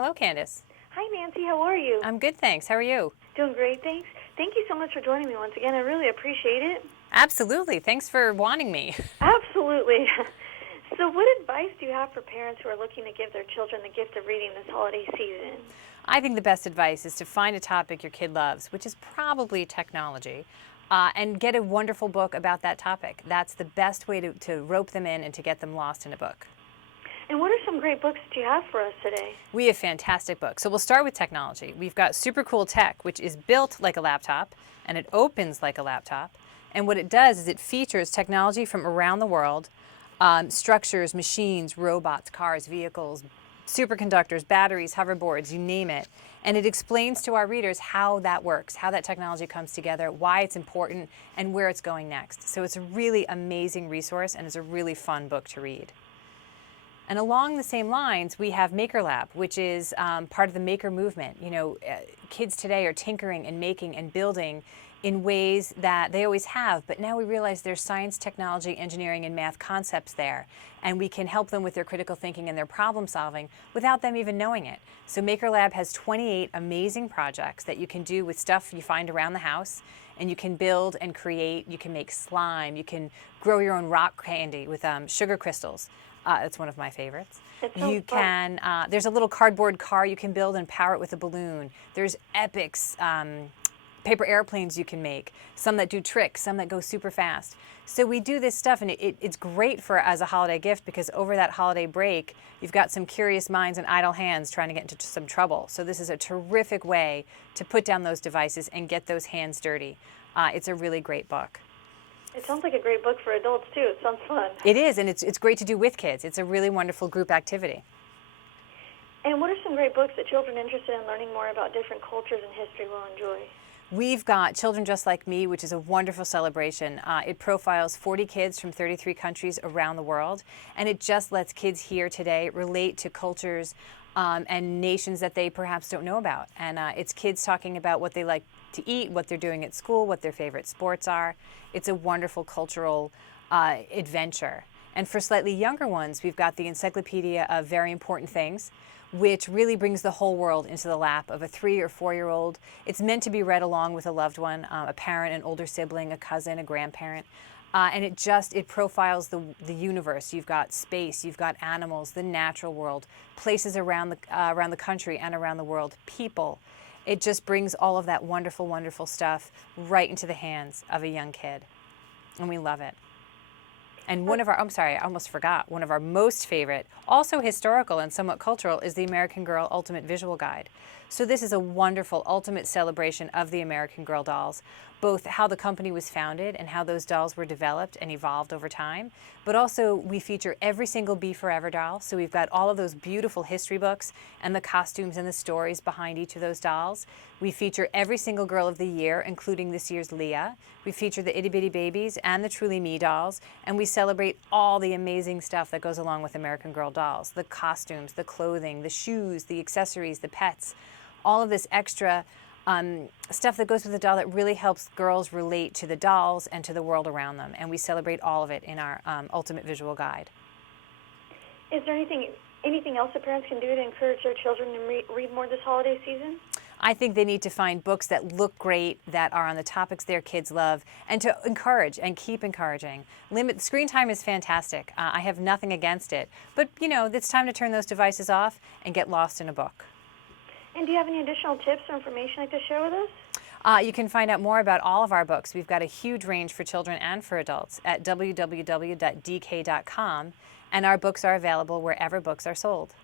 Hello, Candace. Hi, Nancy. How are you? I'm good, thanks. How are you? Doing great, thanks. Thank you so much for joining me once again. I really appreciate it. Absolutely. Thanks for wanting me. Absolutely. So what advice do you have for parents who are looking to give their children the gift of reading this holiday season? I think the best advice is to find a topic your kid loves, which is probably technology, and get a wonderful book about that topic. That's the best way to rope them in and to get them lost in a book. And what are some great books that you have for us today? We have fantastic books. So we'll start with technology. We've got Super Cool Tech, which is built like a laptop, and it opens like a laptop. And what it does is it features technology from around the world, structures, machines, robots, cars, vehicles, superconductors, batteries, hoverboards, you name it. And it explains to our readers how that works, how that technology comes together, why it's important, and where it's going next. So it's a really amazing resource, and it's a really fun book to read. And along the same lines, we have Maker Lab, which is part of the maker movement. You know, kids today are tinkering and making and building in ways that they always have, but now we realize there's science, technology, engineering, and math concepts there, and we can help them with their critical thinking and their problem solving without them even knowing it. So Maker Lab has 28 amazing projects that you can do with stuff you find around the house, and you can build and create. You can make slime. You can grow your own rock candy with sugar crystals. It's one of my favorites. You can, there's a little cardboard car you can build and power it with a balloon. There's epics, paper airplanes you can make, some that do tricks, some that go super fast. So we do this stuff, and it's great for as a holiday gift, because over that holiday break, you've got some curious minds and idle hands trying to get into some trouble. So this is a terrific way to put down those devices and get those hands dirty. It's a really great book. It sounds like a great book for adults, too. It sounds fun. It is, and it's great to do with kids. It's a really wonderful group activity. And what are some great books that children interested in learning more about different cultures and history will enjoy? We've got Children Just Like Me, which is a wonderful celebration. It profiles 40 kids from 33 countries around the world, and it just lets kids here today relate to cultures and nations that they perhaps don't know about. And it's kids talking about what they like to eat, what they're doing at school, what their favorite sports are. It's a wonderful cultural adventure. And for slightly younger ones, we've got the Encyclopedia of Very Important Things, which really brings the whole world into the lap of a 3 or 4-year-old. It's meant to be read along with a loved one, a parent, an older sibling, a cousin, a grandparent. And it profiles the universe. You've got space, you've got animals, the natural world, places around the country and around the world, people. It just brings all of that wonderful, wonderful stuff right into the hands of a young kid. And we love it. And one of our, I'm sorry, I almost forgot, one of our most favorite, also historical and somewhat cultural, is the American Girl Ultimate Visual Guide. So this is a wonderful ultimate celebration of the American Girl dolls, both how the company was founded and how those dolls were developed and evolved over time. But also we feature every single Be Forever doll. So we've got all of those beautiful history books and the costumes and the stories behind each of those dolls. We feature every single girl of the year, including this year's Leah. We feature the Itty Bitty Babies and the Truly Me dolls. And we celebrate all the amazing stuff that goes along with American Girl dolls. The costumes, the clothing, the shoes, the accessories, the pets. All of this extra stuff that goes with the doll that really helps girls relate to the dolls and to the world around them. And we celebrate all of it in our Ultimate Visual Guide. Is there anything else that parents can do to encourage their children to read more this holiday season? I think they need to find books that look great, that are on the topics their kids love, and to encourage and keep encouraging. Screen time is fantastic. I have nothing against it. But, you know, it's time to turn those devices off and get lost in a book. And do you have any additional tips or information you'd like to share with us? You can find out more about all of our books. We've got a huge range for children and for adults at www.dk.com, and our books are available wherever books are sold.